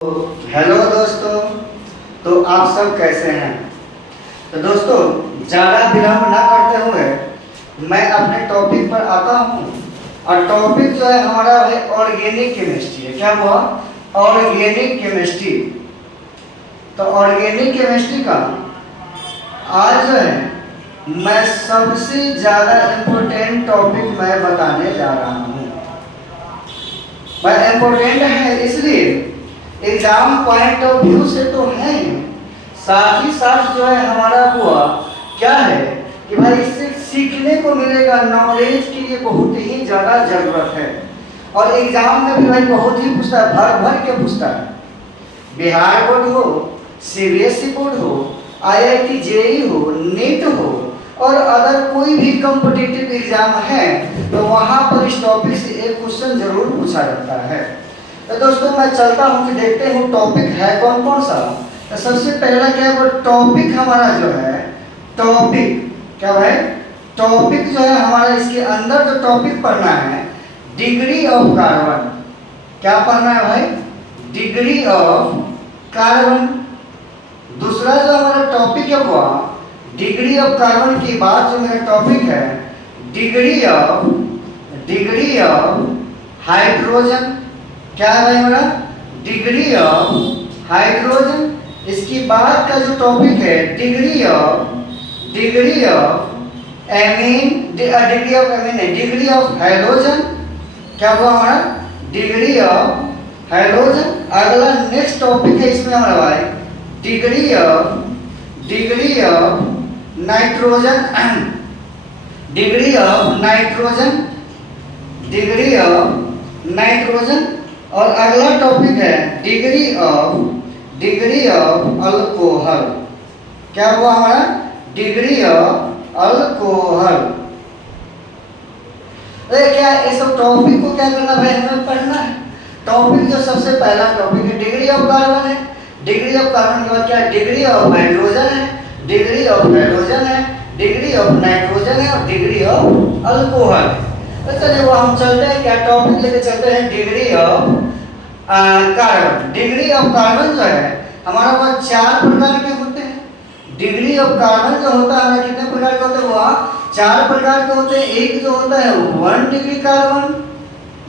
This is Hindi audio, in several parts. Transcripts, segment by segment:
हेलो दोस्तों। तो आप सब कैसे हैं? तो दोस्तों, ज़्यादा विलंब ना करते हुए मैं अपने टॉपिक पर आता हूँ। और टॉपिक जो है हमारा है ऑर्गेनिक केमिस्ट्री है। क्या हुआ? Organic chemistry. तो ऑर्गेनिक केमिस्ट्री का आज जो है मैं सबसे ज़्यादा इम्पोर्टेंट टॉपिक मैं बताने जा रहा हूँ। वह इम्पोर्टेंट है इसलिए एग्जाम पॉइंट ऑफ व्यू से तो है, साथ ही साथ जो है हमारा हुआ क्या है कि भाई इससे सीखने को मिलेगा, नॉलेज के लिए बहुत ही ज़्यादा ज़रूरत है। और एग्जाम में भी भाई बहुत ही पूछता है, भर भर के पूछता है। बिहार बोर्ड हो, सीबीएसई बोर्ड हो, आईआईटी जेईई हो, नीट हो और अदर कोई भी कॉम्पिटिटिव एग्जाम है तो वहाँ पर इस टॉपिक से एक क्वेश्चन जरूर पूछा जाता है। तो दोस्तों मैं चलता हूँ कि देखते हूँ टॉपिक है कौन कौन सा। तो सबसे पहला क्या है, वो टॉपिक हमारा जो है, टॉपिक क्या है, टॉपिक जो है हमारा, इसके अंदर जो टॉपिक पढ़ना है डिग्री ऑफ कार्बन। क्या पढ़ना है भाई? Degree of carbon. दूसरा जो हमारा टॉपिक है वो डिग्री ऑफ कार्बन के बाद जो मेरा टॉपिक है डिग्री ऑफ हाइड्रोजन। क्या है भाई हमारा? Degree of hydrogen. इसके बाद का जो टॉपिक है degree of amine, degree of hydrogen. क्या हुआ हमारा? Degree of hydrogen. अगला नेक्स्ट टॉपिक है इसमें हमारा भाई degree of nitrogen. Degree of nitrogen. और अगला टॉपिक है डिग्री ऑफ अल्कोहल। क्या हुआ हमारा? Degree of alcohol. क्या ये सब टॉपिक को क्या करना भाई? हमें पढ़ना है। टॉपिक जो सबसे पहला टॉपिक है डिग्री ऑफ कार्बन है। डिग्री ऑफ कार्बन के बाद क्या है? डिग्री ऑफ हाइड्रोजन है, डिग्री ऑफ हाइड्रोजन है, डिग्री ऑफ नाइट्रोजन है और डिग्री ऑफ अल्कोहल। तो चलिए वो हम चलते हैं, क्या टॉपिक लेके चलते हैं degree of carbon. Degree of carbon जो है हमारा वो 4 प्रकार के होते हैं। डिग्री ऑफ कार्बन जो होता है हमारा कितने प्रकार के होते हैं? वो 4 प्रकार के होते हैं। एक जो होता है 1 डिग्री कार्बन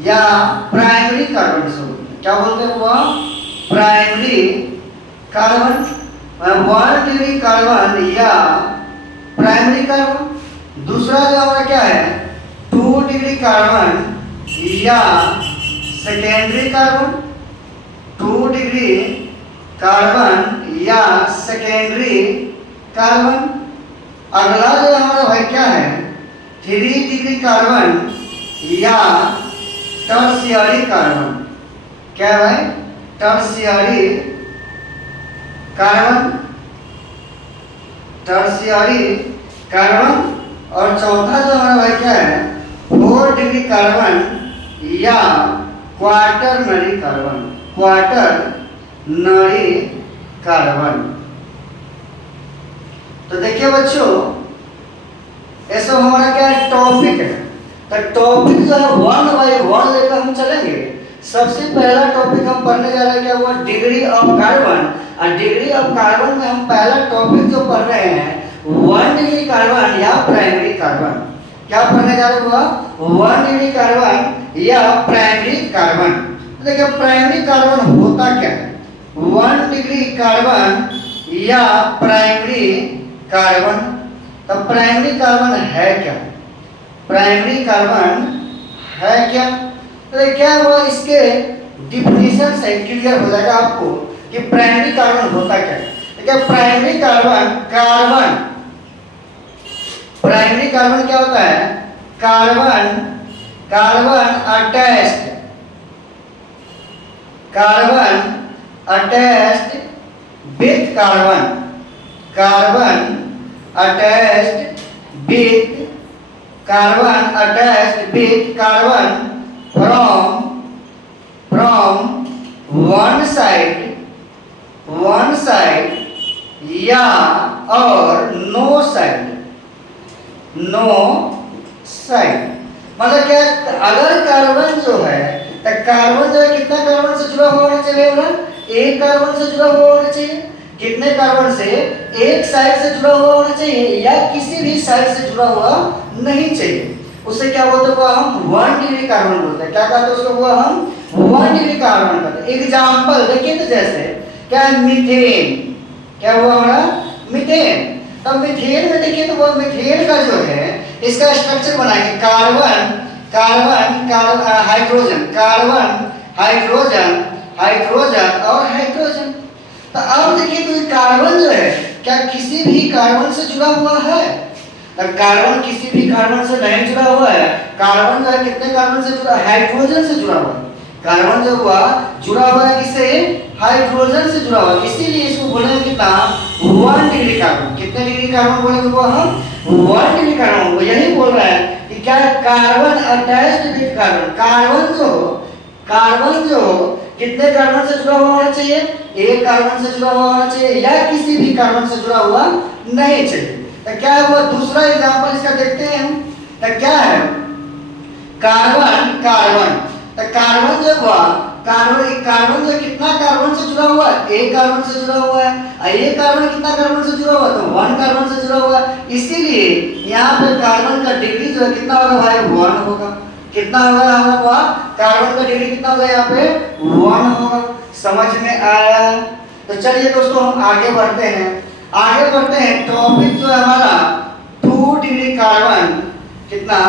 या प्राइमरी कार्बन जिसको क्या बोलते हैं? वो प्राइमरी कार्बन, 1 डिग्री कार्बन या प्राइमरी कार्बन। दूसरा जो हमारा क्या है 2 डिग्री कार्बन या सेकेंडरी कार्बन। 2 डिग्री कार्बन या सेकेंडरी कार्बन। अगला जो हमारा भाई क्या है 3 डिग्री कार्बन या टर्शियरी कार्बन। क्या है भाई? Tertiary carbon, tertiary carbon. और चौथा जो हमारा भाई क्या है 4 डिग्री कार्बन या क्वाटरनरी कार्बन। Quaternary carbon. तो देखिए बच्चों, ऐसा हमारा क्या है टॉपिक है। तो टॉपिक जो है 1 बाय 1 लेकर हम चलेंगे। सबसे पहला टॉपिक हम पढ़ने जा रहे हैं क्या हुआ? Degree of carbon. और डिग्री ऑफ कार्बन में हम पहला टॉपिक जो पढ़ रहे हैं 1 डिग्री कार्बन या प्राइमरी कार्बन। क्या पढ़ने जा रहे हुआ? 1 डिग्री कार्बन या प्राइमरी कार्बन। देखिए प्राइमरी कार्बन होता क्या है? 1 डिग्री कार्बन या प्राइमरी कार्बन। तो प्राइमरी कार्बन है क्या? प्राइमरी कार्बन है क्या? तो क्या हुआ इसके डिफिनीशन से क्लियर हो जाएगा आपको कि प्राइमरी कार्बन होता क्या है। देखिए प्राइमरी कार्बन प्राइमरी कार्बन क्या होता है? Carbon attached with carbon from one side या और नो साइड। मतलब क्या? अगर कार्बन जो है तो कार्बन जो है कितना कार्बन से जुड़ा हुआ होना चाहिए? एक कार्बन से जुड़ा हुआ होना चाहिए। कितने कार्बन से? एक साइड से जुड़ा हुआ होना चाहिए या किसी भी साइड से जुड़ा हुआ नहीं चाहिए। उससे क्या बोलते हैं? वो हम 1 डिग्री कार्बन बोलते हैं। क्या कहते हैं उसको? वो हम 1 डिग्री कार्बन कहते हैं। एग्जाम्पल देखिए, तो जैसे क्या है? मीथेन। क्या हुआ हमारा? मीथेन। तब मीथेन में देखिए, तो वो मीथेन का जो है इसका स्ट्रक्चर बनाएंगे, carbon carbon hydrogen, carbon hydrogen, hydrogen और हाइड्रोजन। तो अब देखिए, तो कार्बन जो है क्या किसी भी कार्बन से जुड़ा हुआ है? तो कार्बन किसी भी कार्बन से नहीं जुड़ा हुआ है। कार्बन जो है कितने कार्बन से जुड़ा? हाइड्रोजन से जुड़ा हुआ है। कार्बन जो हुआ जुड़ा हुआ है किससे? हाइड्रोजन से जुड़ा हुआ है। इसीलिए इसको बोलेंगे कितना? 1 डिग्री कार्बन। कितने डिग्री कार्बन बोलेंगे? वो हम 1 डिग्री कार्बन। वो यही बोल रहा है कि क्या carbon attached with carbon. Carbon जो कितने कार्बन से जुड़ा हुआ होना चाहिए? एक कार्बन से जुड़ा हुआ होना चाहिए या किसी भी कार्बन से जुड़ा हुआ नहीं चाहिए। तो क्या है वो? दूसरा एग्जांपल इसका देखते हैं हम। तो क्या है? Carbon carbon. तो कार्बन जो हुआ, कार्बन जो कितना कार्बन से जुड़ा हुआ है? एक कार्बन से जुड़ा हुआ है। और ये कार्बन कितना कार्बन से जुड़ा हुआ है? तो 1 कार्बन से जुड़ा हुआ है। इसीलिए यहाँ पे कार्बन का डिग्री जो है कितना होगा भाई? 1 होगा। कितना होगा हमारा? कार्बन का डिग्री कितना होगा यहाँ पे? 1 होगा। समझ में आया? तो चलिए दोस्तों, हम आगे बढ़ते हैं। टॉपिक जो है हमारा 2 डिग्री कार्बन। कितना?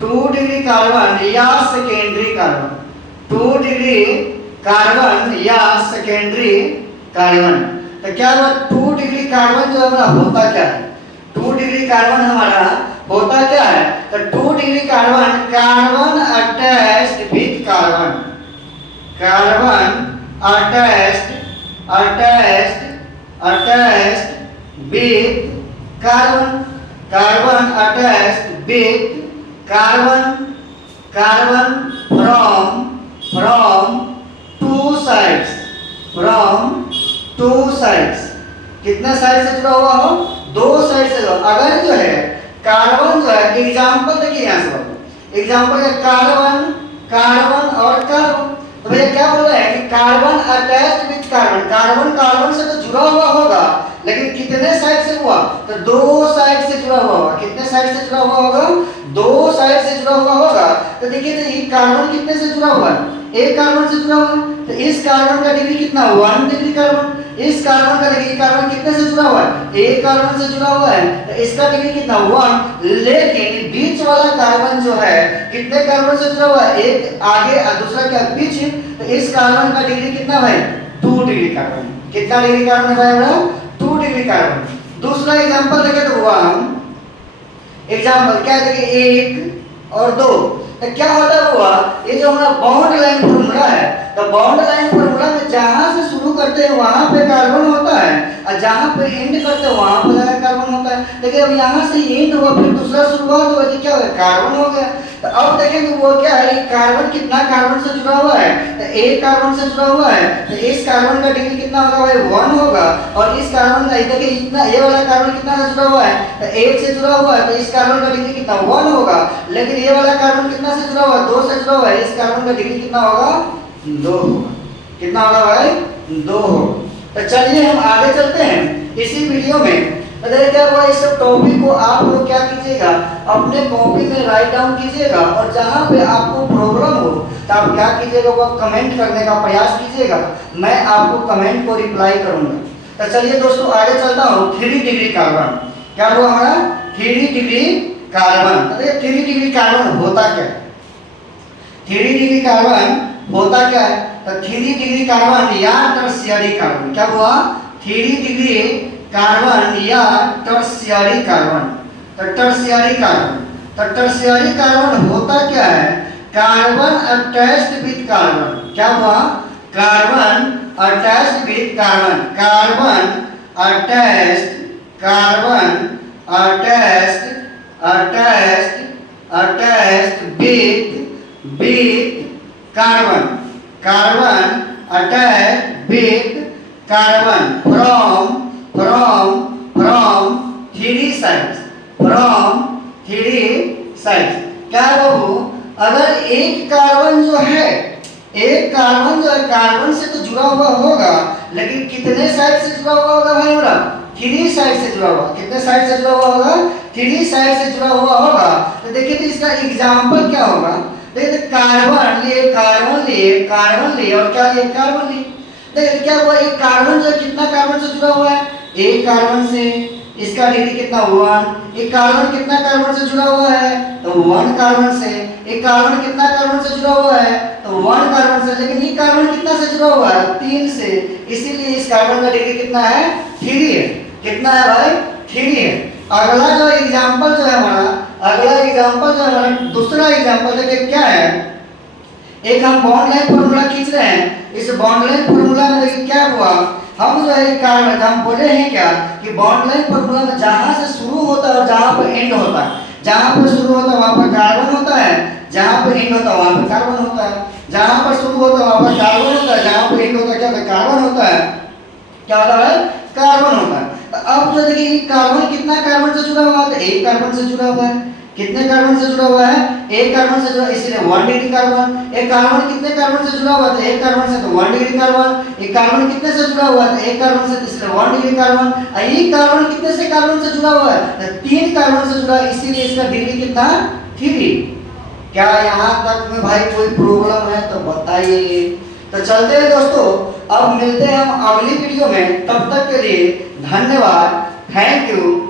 2 डिग्री कार्बन या सेकेंडरी कार्बन। 2 डिग्री कार्बन या सेकेंडरी कार्बन। तो क्या हुआ? 2 डिग्री कार्बन जो हमारा होता क्या है? 2 डिग्री कार्बन हमारा होता क्या है? तो 2 degree carbon, carbon attached with carbon, carbon attached with carbon, carbon attached with carbon, carbon from 2 sides, कितने साइड से जुड़ा हुआ हो? 2 साइड से। अगर जो है कार्बन जो है, एग्जाम्पल देखिए यहाँ से, एग्जाम्पल है कार्बन कार्बन और कार्बन। तो भैया क्या बोल रहे हैं कि carbon attached with carbon. Carbon carbon से तो जुड़ा हुआ होगा, लेकिन कितने साइड से हुआ? तो 2 साइड से जुड़ा हुआ होगा। कितने साइड से जुड़ा हुआ होगा? 2 साइड से जुड़ा हुआ होगा। तो देखिए, तो ये कार्बन कितने से जुड़ा हुआ है? एक कार्बन से जुड़ा हुआ है। तो इस कार्बन का डिग्री कितना? 1 डिग्री कार्बन। इस कार्बन का डिग्री, कार्बन कितने से जुड़ा हुआ है? एक कार्बन से जुड़ा हुआ है। तो इसका डिग्री कितना? 1। लेकिन बीच वाला कार्बन जो है कितने कार्बन से जुड़ा हुआ है? एक आगे और दूसरा क्या? पीछे। तो इस कार्बन का डिग्री कितना भाई? 2 डिग्री कार्बन। कितना डिग्री कार्बन है भाई? 2 डिग्री कार्बन। दूसरा एग्जांपल देखें तो हुआ हम एग्जांपल क्या देखिए, 1 और 2। तो क्या होता हुआ? ये जो हमारा बॉन्ड लाइन फॉर्मूला है, तो बॉन्ड लाइन फॉर्मूला में जहां से शुरू करते हैं वहां पे कार्बन होता है और जहां पे एंड करते हैं वहां पे कार्बन होता है। देखिए, अब यहां से एंड हुआ, फिर दूसरा शुरुआत हुआ, तो क्या हो गया? कार्बन हो गया। तो अब देखेंगे वो क्या है? कार्बन कितना कार्बन से जुड़ा हुआ है? तो एक कार्बन से जुड़ा हुआ है। तो इस कार्बन का डिग्री कितना होगा भाई? 1 होगा। और इस कार्बन का देखिए इतना, ये वाला कार्बन कितना से जुड़ा हुआ है? तो 1 से जुड़ा हुआ है। तो इस कार्बन का डिग्री कितना? 1 होगा। लेकिन ये वाला कार्बन कितना से जुड़ा हुआ है? 2 से जुड़ा हुआ है। इस कार्बन का डिग्री कितना होगा? 2 होगा। कितना होगा भाई? 2 होगा। तो चलिए हम आगे चलते हैं इसी वीडियो में। अगर क्या हुआ, इस सब टॉपिक को आप लोग क्या कीजिएगा? अपने कॉपी में राइट डाउन कीजिएगा और जहां पे आपको प्रॉब्लम हो तो आप क्या कीजिएगा? वो कमेंट करने का प्रयास कीजिएगा। मैं आपको कमेंट को रिप्लाई करूंगा। तो चलिए दोस्तों, आगे चलता हूँ। 3 डिग्री कार्बन। क्या हुआ हमारा? 3 डिग्री कार्बन। अरे 3 डिग्री कार्बन होता क्या है? 3 डिग्री कार्बन होता क्या है? तो 3 डिग्री कार्बन या टर्शियरी कार्बन। क्या हुआ? 3 डिग्री कार्बन या टर्शियरी कार्बन। तो टर्शियरी कार्बन होता क्या है? Carbon attached with carbon. क्या हुआ? Carbon attached with carbon, carbon attached with carbon, carbon attached with carbon from 3 sides, क्या है बाबू? अगर एक कार्बन जो है एक कार्बन जो है कार्बन से तो जुड़ा हुआ होगा, लेकिन कितने साइड से जुड़ा हुआ होगा भाई हमारा? 3 साइड से जुड़ा हुआ। कितने साइड से जुड़ा हुआ होगा? 3 साइड से जुड़ा हुआ होगा। तो देखिए तो इसका एग्जाम्पल क्या होगा? देखिए कार्बन लिए, कार्बन लिए, कार्बन लिए और क्या लिए? कार्बन लिए। देखिए क्या हुआ? एक कार्बन जो कितना कार्बन से जुड़ा हुआ है? एक कार्बन से। इसका डिग्री कितना? 1। एक कार्बन कितना कार्बन से जुड़ा हुआ है? तो 1 कार्बन से। एक कार्बन कितना कार्बन से जुड़ा हुआ है? तो 1 कार्बन से। लेकिन ये कार्बन कितना से जुड़ा हुआ है? 3 से। इसीलिए इस कार्बन का डिग्री कितना है? 3 है। कितना है भाई? 3 है। अगला जो एग्जांपल जो है हमारा, अगला एग्जांपल जो है हमारा, दूसरा एग्जांपल देखिए क्या है। एक हम बॉन्ड लाइन फॉर्मूला खींच रहे हैं। इस बॉन्ड लाइन फॉर्मूला में देखिए क्या हुआ, हम जो है कार्बन, हम बोले हैं क्या कि बॉन्ड लाइन फॉर्मूला में जहां से शुरू होता है और जहां पर एंड होता है, जहां पर शुरू होता है वहां पर कार्बन होता है, जहां पर एंड होता है वहां पर कार्बन होता है। जहां पर शुरू होता है वहां पर कार्बन होता है, जहां पर एंड होता है क्या होता है? कार्बन होता है। क्या होता है? कार्बन होता है। तो अब जो देखिए कार्बन कितना कार्बन से जुड़ा हुआ है? एक कार्बन से जुड़ा हुआ है। कितने कार्बन से जुड़ा हुआ है? एक कार्बन से जुड़ा, इसलिए 1 डिग्री कार्बन। एक कार्बन कितने कार्बन से जुड़ा हुआ है? एक कार्बन से तो 1 डिग्री कार्बन। एक कार्बन कितने से जुड़ा हुआ है? एक कार्बन से, इसलिए 1 डिग्री कार्बन। एक कार्बन कितने से कार्बन से जुड़ा हुआ है? 3 कार्बन से जुड़ा, इसीलिए इसका डिग्री कितना? 3। क्या यहाँ तक में भाई कोई प्रॉब्लम है तो बताइए। तो चलते हैं दोस्तों, अब मिलते हैं हम अगली वीडियो में। तब तक के लिए धन्यवाद, थैंक यू।